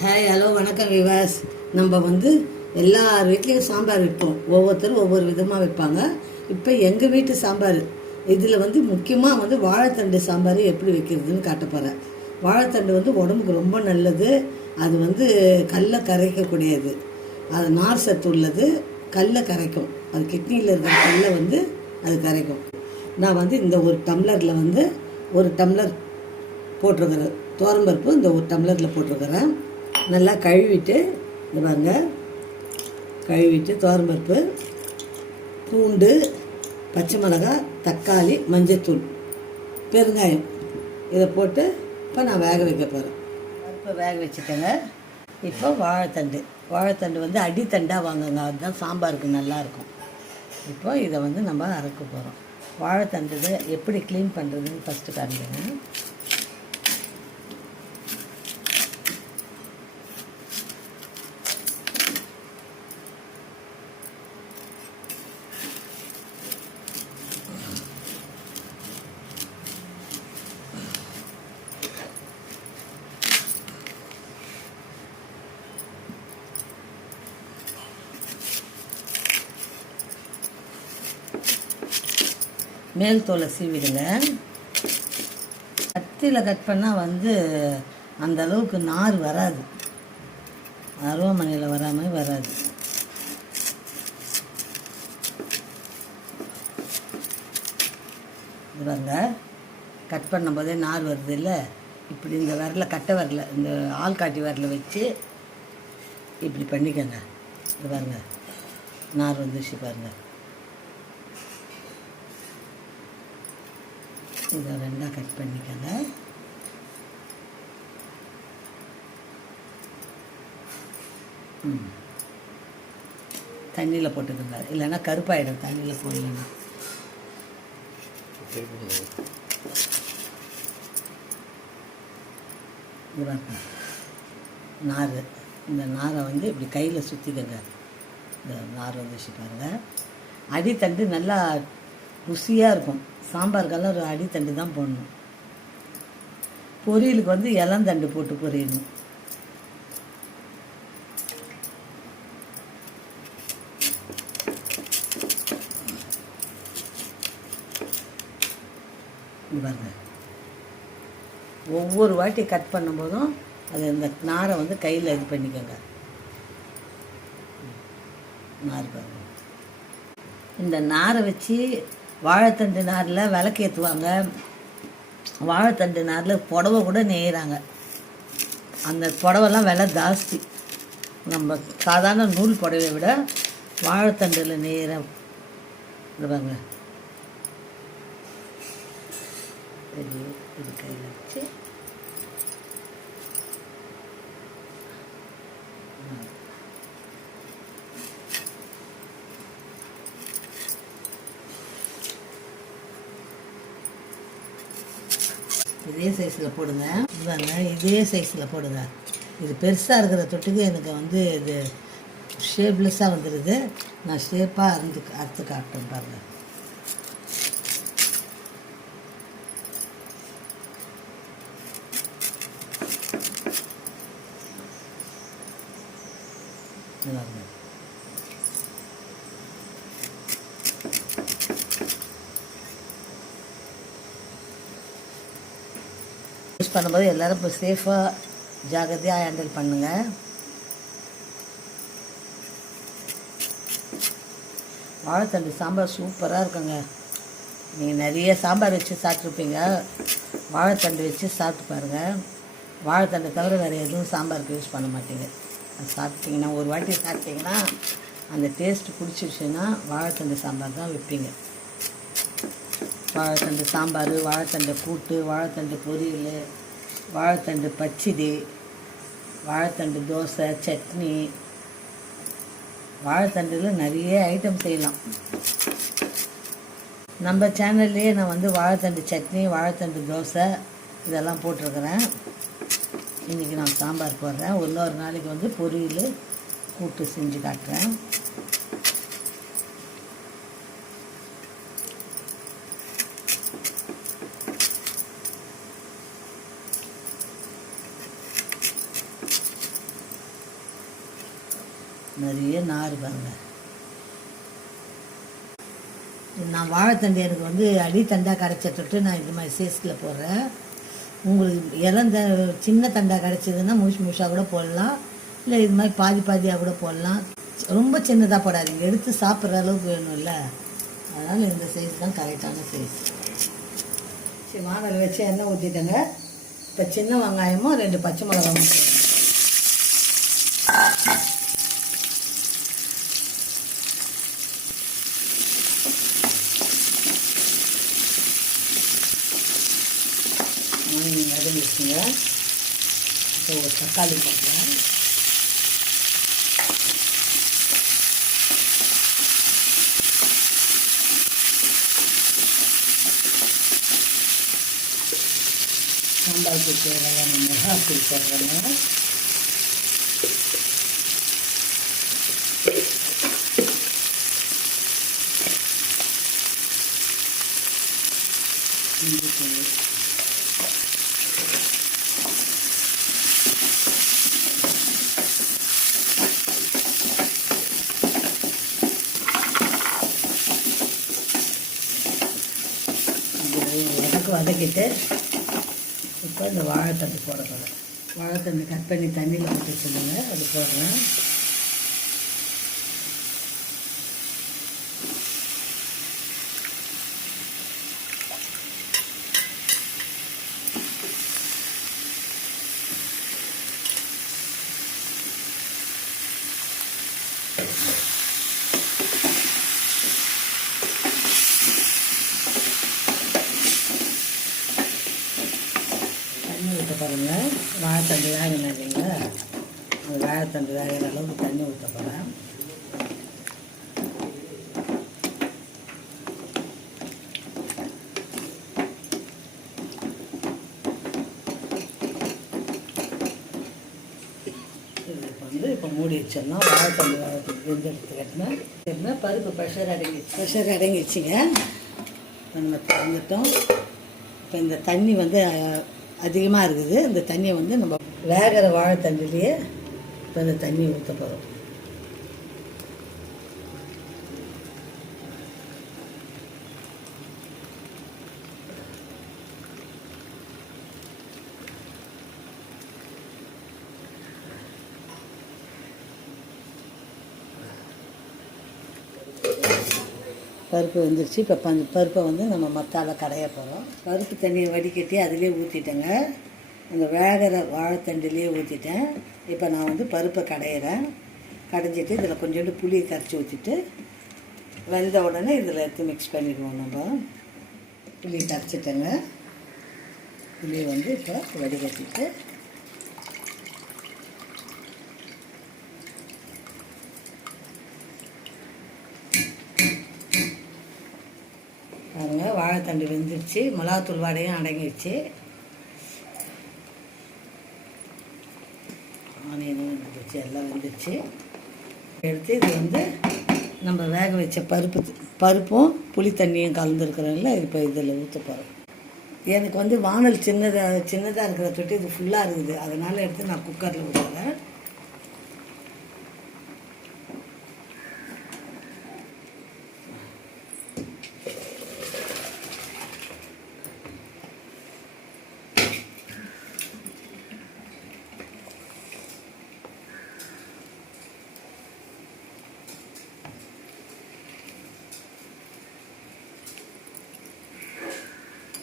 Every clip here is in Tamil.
ஹாய் ஹலோ வணக்கம் விவாஸ். நம்ம வந்து எல்லார் வீட்லேயும் சாம்பார் வைப்போம். ஒவ்வொருத்தரும் ஒவ்வொரு விதமாக வைப்பாங்க. இப்போ எங்கள் வீட்டு சாம்பார்? இதில் வந்து முக்கியமாக வந்து வாழைத்தண்டு சாம்பார் எப்படி வைக்கிறதுன்னு காட்ட போகிறேன் வாழைத்தண்டு வந்து உடம்புக்கு ரொம்ப நல்லது. அது வந்து கல்லை கரைக்கக்கூடியது. அது நார் சத்து உள்ளது. கல்லை கரைக்கும். அது கிட்னியில் இருக்கிற கல்லை வந்து அது கரைக்கும். நான் வந்து இந்த ஒரு டம்ளரில் வந்து ஒரு டம்ளர் போட்டிருக்கிறேன் துவரம்பருப்பு இந்த ஒரு டம்ளரில் போட்டிருக்கிறேன். நல்லா கழுவிட்டு இந்த பாருங்க கழுவிட்டு துவரம்பருப்பு பூண்டு பச்சை மிளகாய் தக்காளி மஞ்சத்தூள் பெருங்காயம். இதை போட்டு இப்போ நான் வேக வைக்க போகிறேன் பருப்பை வேக வச்சுட்டேங்க. இப்போ வாழைத்தண்டு. வாழைத்தண்டு வந்து அடித்தண்டாக வாங்குங்க. அதுதான் சாம்பாருக்கு நல்லாயிருக்கும். இப்போ இதை வந்து நம்ம அரைக்க போகிறோம் வாழைத்தண்டு இதை எப்படி க்ளீன் பண்ணுறதுன்னு ஃபஸ்ட்டு காமிக்கிறேன். மேல் தோலை சீவிடுங்க. கத்தியில் கட் பண்ணால் வந்து அந்த அளவுக்கு நார் வராது. அருவாமனையில் வராமல் வராது. இது பாருங்க கட் பண்ணும்போதே நார் வருது இல்லை? இப்படி இந்த விரல கட்டை வரல இந்த ஆள் காட்டி விரல வச்சு இப்படி பண்ணிக்கோங்க. இது பாருங்க. நார் வந்துச்சு பாருங்கள் இதை ரெண்டாக கட் பண்ணிக்கோங்க. ம். தண்ணியில் போட்டுக்கோங்க. இல்லைன்னா கருப்பாயிடும். தண்ணியில் போடலன்னா. நார் இந்த நாரை வந்து இப்படி கையில் சுற்றிக்கங்க இந்த நார் வந்துச்சு பாருங்கள் அடித்தண்டு நல்லா ருசியாக இருக்கும். சாம்பாருக்கெல்லாம் ஒரு அடித்தண்டு தான் போடணும். பொரியலுக்கு வந்து இளந்தண்டு போட்டு பொரியணும். பாருங்க. ஒவ்வொரு வாட்டி கட் பண்ணும்போதும் அது இந்த நாரை வந்து கையில் இது பண்ணிக்கோங்க. நார் பாருங்க. இந்த நாரை வச்சு வாழைத்தண்டு நாரில் விளக்கு ஏற்றுவாங்க வாழைத்தண்டு நாரில் புடவை கூட நெய்கிறாங்க அந்த புடவெல்லாம் விலை ஜாஸ்தி. நம்ம சாதாரண நூல் புடவையை விட வாழைத்தண்டில் நெய்கிற பாருங்க. இது கையில் வச்சு. இதே சைஸில் போடுங்க. இதாங்க இதே சைஸில் போடுங்க. இது பெருசாக இருக்கிற தொட்டுக்கு எனக்கு வந்து இது ஷேப்லெஸ்ஸாக வந்துடுது நான் ஷேப்பாக அறுந்து அறுத்து காட்டுறேன் பாருங்கள் பாருங்க யூஸ் பண்ணும்போது எல்லோரும் இப்போ சேஃபாக ஜாகிரதையாக ஹேண்டில் பண்ணுங்கள் வாழைத்தண்டு சாம்பார் சூப்பராக இருக்குங்க. நீங்கள் நிறைய சாம்பார் வச்சு சாப்பிட்ருப்பீங்க வாழைத்தண்டு வச்சு சாப்பிட்டு பாருங்கள் வாழைத்தண்டை தவிர வேறு எதுவும் சாம்பாருக்கு யூஸ் பண்ண மாட்டீங்க. அது சாப்பிட்டீங்கன்னா ஒரு வாட்டி சாப்பிட்டீங்கன்னா அந்த டேஸ்ட்டு பிடிச்சிருச்சுன்னா வாழைத்தண்டு சாம்பார் தான் வைப்பீங்க. வாழைத்தண்டு சாம்பார் வாழைத்தண்டு கூட்டு வாழைத்தண்டு பொரியல் வாழைத்தண்டு பச்சடி வாழைத்தண்டு தோசை சட்னி. வாழைத்தண்டில் நிறைய ஐட்டம் செய்யலாம். நம்ம சேனல்லையே நான் வந்து வாழைத்தண்டு சட்னி வாழைத்தண்டு தோசை இதெல்லாம் போட்டிருக்கிறேன். இன்றைக்கி நான் சாம்பார் போடுறேன். இன்னொரு நாளைக்கு வந்து பொரியல் கூட்டு செஞ்சு காட்டுறேன். நிறைய நார் பாருங்க நான் வாழைத்தண்டு எனக்கு வந்து அடித்தண்டாக கரைச்ச தொட்டு நான் இது மாதிரி சேஸ்கில் போடுறேன். உங்களுக்கு இளந்த சின்ன தண்டாக கிடைச்சதுன்னா முழுசு முழுசாக கூட போடலாம். இல்லை இது மாதிரி பாதி பாதியாக கூட போடலாம். ரொம்ப சின்னதாக போடாதீங்க. எடுத்து சாப்பிட்ற அளவுக்கு வேணும்ல. அதனால் இந்த சைஸ் தான் கரெக்டான சைஸ் சரி வானல் வச்சு எண்ணெய் ஊற்றிட்டேங்க இப்போ சின்ன வெங்காயமும் ரெண்டு பச்சை மிளகாய் போடுறேன். ஆனியன் வதங்கிடுச்சுங்க இப்போ ஒரு தக்காளி போடுறேன் சாம்பாருக்கு தேவையான மிளகாத்தூள் போடுறேங்க வதக்கிட்டு இப்போ இந்த வாழைத்தண்டு போட போகிறேன் வாழைத்தண்டு கட் பண்ணி தண்ணியில் ஊற்றி சொல்லுங்கள் அது போடுறேன் தண்ணி ஊற்ற பாருங்க வாழைத்தண்டு வேகணும் இல்லைங்களா? அந்த வாழைத்தண்டு வேகிற அளவுக்கு தண்ணி ஊற்ற போகிறேன் இப்போ வந்து இப்போ மூடி வச்சோம்னா வாழைத்தண்டு வாழைத்தண்டு வெந்தெடுத்து கட்டினேன் என்ன பருப்பு ப்ரெஷர் அடங்கிடுச்சு. ப்ரெஷர் அடங்கிடுச்சிங்க. நம்ம திறந்துட்டோம். இப்போ இந்த தண்ணி வந்து அதிகமாக இருக்குது. இந்த தண்ணியை வந்து நம்ம வேகிற வாழைத்தண்டிலேயே இப்போ இந்த தண்ணி ஊற்ற போகிறோம் பருப்பு வந்துருச்சு. இப்போ பஞ்ச பருப்பை வந்து நம்ம மத்தால கடைய போகிறோம் பருப்பு தண்ணியை வடிகட்டி அதிலே ஊற்றிட்டேங்க அந்த வேகிற வாழைத்தண்டிலே ஊற்றிட்டேன் இப்போ நான் வந்து பருப்பை கடையிறேன். கடைஞ்சிட்டு இதில் கொஞ்சோண்டு புளியை கரைச்சி ஊற்றிட்டு வெந்த உடனே இதில் எடுத்து மிக்ஸ் பண்ணிடுவோம் நம்ம. புளியை கரைச்சிட்டேங்க. புளியை வந்து இப்போ வடிகட்டிட்டு தண்டு வாழைத்தண்டு வெந்துருச்சு. மிளகாத்தூள் வாடையும் அடங்கிடுச்சு ஆனியனும் வெந்துருச்சு எல்லாம் வெந்துருச்சு. எடுத்து இது வந்து நம்ம வேக வச்ச பருப்பு பருப்பும் புளி தண்ணியும் கலந்துருக்குறோம்ல இப்போ இதில் ஊற்ற போகிறோம் எனக்கு வந்து வானல் சின்னதாக சின்னதாக இருக்கிற தொட்டி இது ஃபுல்லாக இருக்குது. அதனால் எடுத்து நான் குக்கரில் ஊற்றுறேன்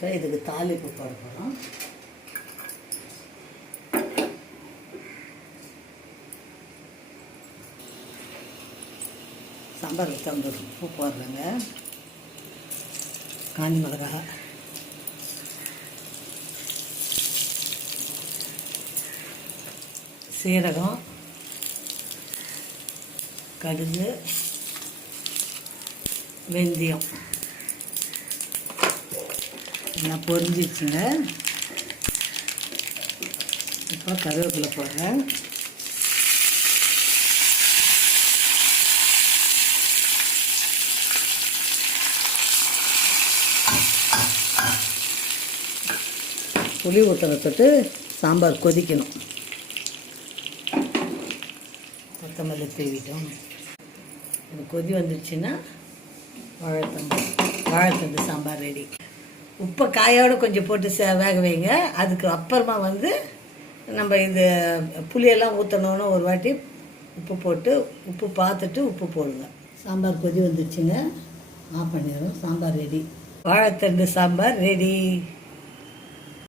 இப்போ இதுக்கு தாளிப்பு போட போகிறோம் சாம்பார் தகுந்த உப்பு போடுறேங்க. காஞ்சி மிளகா. சீரகம். கடுகு. வெந்தயம். நல்லா பொரிஞ்சிச்சுங்க இப்போ கருவேப்பிலை போடுறேன். புளி ஊற்றுற வச்சுட்டு சாம்பார் கொதிக்கணும். கொத்தமல்லி தூவிட்டோம். இது கொதி வந்துச்சுன்னா வாழைத்தண்டு வாழைத்தண்டு சாம்பார் ரெடி. உப்பை காயோடு கொஞ்சம் போட்டு சே வேக வைங்க. அதுக்கு அப்புறமா வந்து நம்ம இது புளியெல்லாம் ஊற்றணுன்னு ஒரு வாட்டி உப்பு போட்டு உப்பு பார்த்துட்டு உப்பு போடுங்க. சாம்பார் கொதி வந்துடுச்சுங்க ஆஃப் பண்ணிடுறோம். சாம்பார் ரெடி. வாழைத்தண்டு சாம்பார் ரெடி.